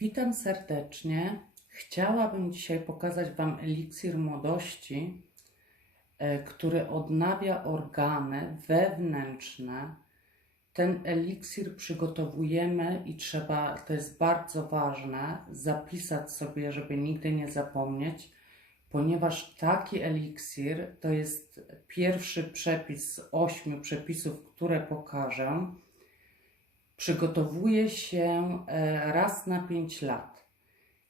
Witam serdecznie. Chciałabym dzisiaj pokazać Wam eliksir młodości, e, który odnawia organy wewnętrzne. Ten eliksir przygotowujemy i trzeba, to jest bardzo ważne, zapisać sobie, żeby nigdy nie zapomnieć, ponieważ taki eliksir to jest pierwszy przepis z ośmiu przepisów, które pokażę przygotowuje się e, raz na 5 lat.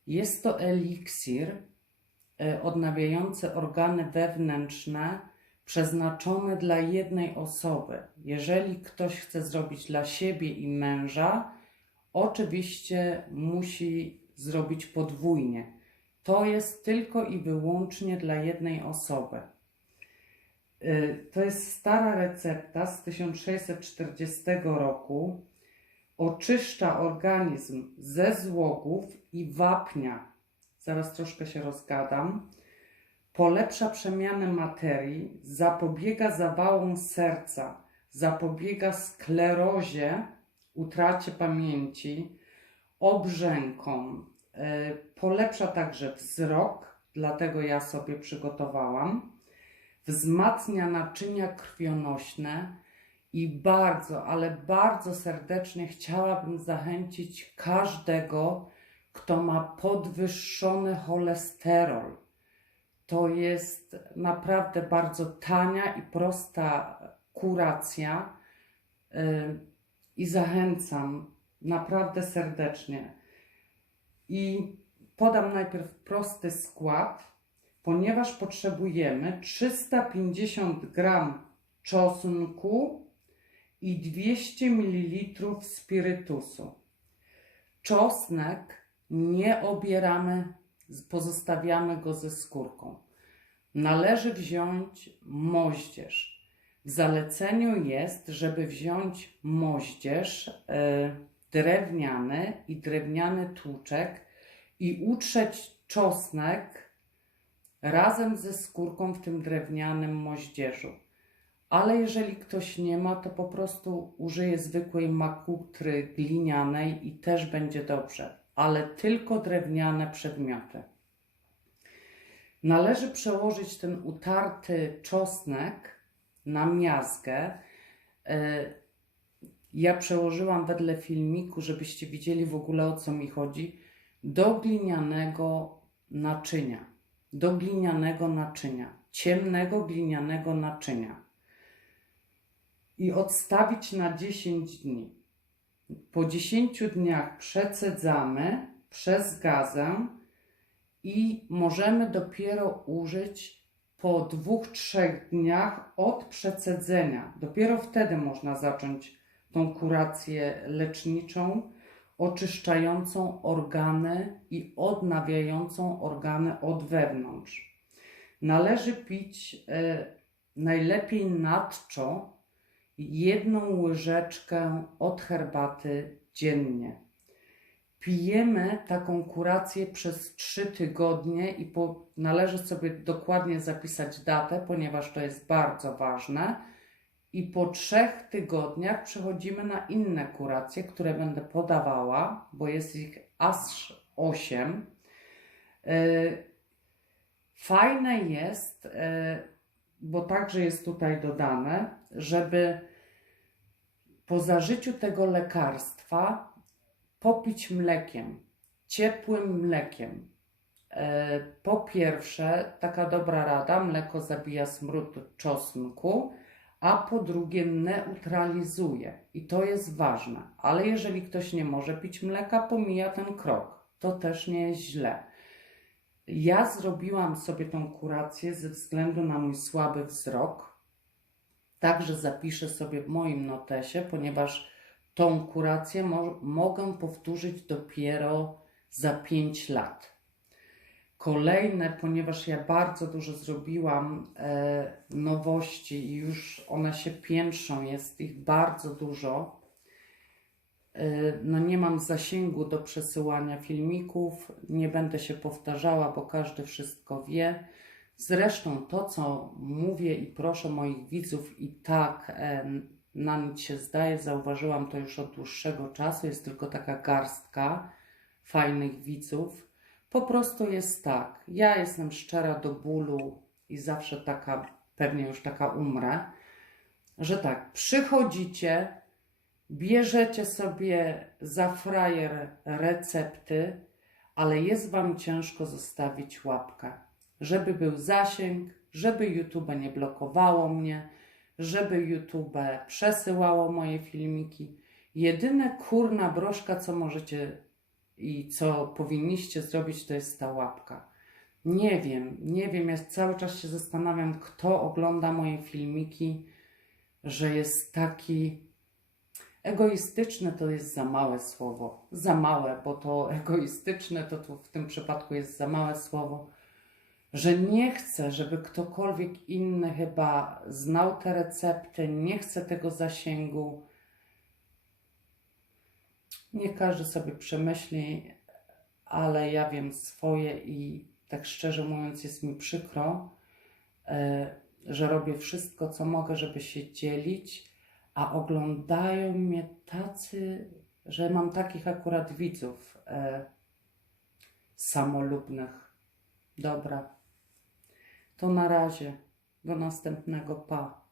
Jest to eliksir e, odnawiający organy wewnętrzne przeznaczony dla jednej osoby. Jeżeli ktoś chce zrobić dla siebie i męża, oczywiście musi zrobić podwójnie. To jest tylko i wyłącznie dla jednej osoby. E, to jest stara recepta z 1640 roku oczyszcza organizm ze złogów i wapnia. Zaraz troszkę się rozgadam. Polepsza przemianę materii, zapobiega zawałom serca, zapobiega sklerozie, utracie pamięci, obrzękom. E, polepsza także wzrok, dlatego ja sobie przygotowałam. Wzmacnia naczynia krwionośne, i bardzo, ale bardzo serdecznie chciałabym zachęcić każdego, kto ma podwyższony cholesterol. To jest naprawdę bardzo tania i prosta kuracja yy, i zachęcam naprawdę serdecznie. I podam najpierw prosty skład, ponieważ potrzebujemy 350 gram czosnku, i 200 ml spirytusu. Czosnek nie obieramy, pozostawiamy go ze skórką. Należy wziąć moździerz. W zaleceniu jest, żeby wziąć moździerz e, drewniany i drewniany tłuczek i utrzeć czosnek razem ze skórką w tym drewnianym moździerzu ale jeżeli ktoś nie ma, to po prostu użyje zwykłej makutry glinianej i też będzie dobrze, ale tylko drewniane przedmioty. Należy przełożyć ten utarty czosnek na miazgę. E, ja przełożyłam wedle filmiku, żebyście widzieli w ogóle o co mi chodzi, do glinianego naczynia. Do glinianego naczynia, ciemnego glinianego naczynia i odstawić na 10 dni. Po 10 dniach przecedzamy przez gazę i możemy dopiero użyć po dwóch, trzech dniach od przecedzenia. Dopiero wtedy można zacząć tą kurację leczniczą, oczyszczającą organy i odnawiającą organy od wewnątrz. Należy pić e, najlepiej nadczo jedną łyżeczkę od herbaty dziennie. Pijemy taką kurację przez 3 tygodnie i po, należy sobie dokładnie zapisać datę, ponieważ to jest bardzo ważne. I po trzech tygodniach przechodzimy na inne kuracje, które będę podawała, bo jest ich aż 8. E, fajne jest, e, bo także jest tutaj dodane, żeby po zażyciu tego lekarstwa popić mlekiem, ciepłym mlekiem. E, po pierwsze, taka dobra rada, mleko zabija smród czosnku, a po drugie neutralizuje. I to jest ważne. Ale jeżeli ktoś nie może pić mleka, pomija ten krok. To też nie jest źle. Ja zrobizrobiłam sobie tą kurację ze względu na mój słaby wzrok Także zapiszę sobie w moim notesie, ponieważ tą kurację mo mogę powtórzyć dopiero za 5 lat. Kolejne, ponieważ ja bardzo dużo zrobiłam e, nowości i już one się piętrzą, jest ich bardzo dużo. E, no nie mam zasięgu do przesyłania filmików, nie będę się powtarzała, bo każdy wszystko wie. Zresztą to, co mówię i proszę moich widzów, i tak e, na nic się zdaje, zauważyłam to już od dłuższego czasu, jest tylko taka garstka fajnych widzów. Po prostu jest tak. Ja jestem szczera do bólu i zawsze taka, pewnie już taka umrę, że tak, przychodzicie, bierzecie sobie za frajer recepty, ale jest Wam ciężko zostawić łapkę, żeby był zasięg, żeby YouTube nie blokowało mnie, żeby YouTube przesyłało moje filmiki. Jedyne kurna broszka, co możecie i co powinniście zrobić, to jest ta łapka. Nie wiem, nie wiem, ja cały czas się zastanawiam, kto ogląda moje filmiki, że jest taki egoistyczny, to jest za małe słowo. Za małe, bo to egoistyczne to tu w tym przypadku jest za małe słowo że nie chcę, żeby ktokolwiek inny chyba znał te recepty, nie chcę tego zasięgu. Nie każdy sobie przemyśli, ale ja wiem swoje i tak szczerze mówiąc jest mi przykro, e, że robię wszystko, co mogę, żeby się dzielić, a oglądają mnie tacy, że mam takich akurat widzów e, samolubnych. Dobra. To na razie. Do następnego pa.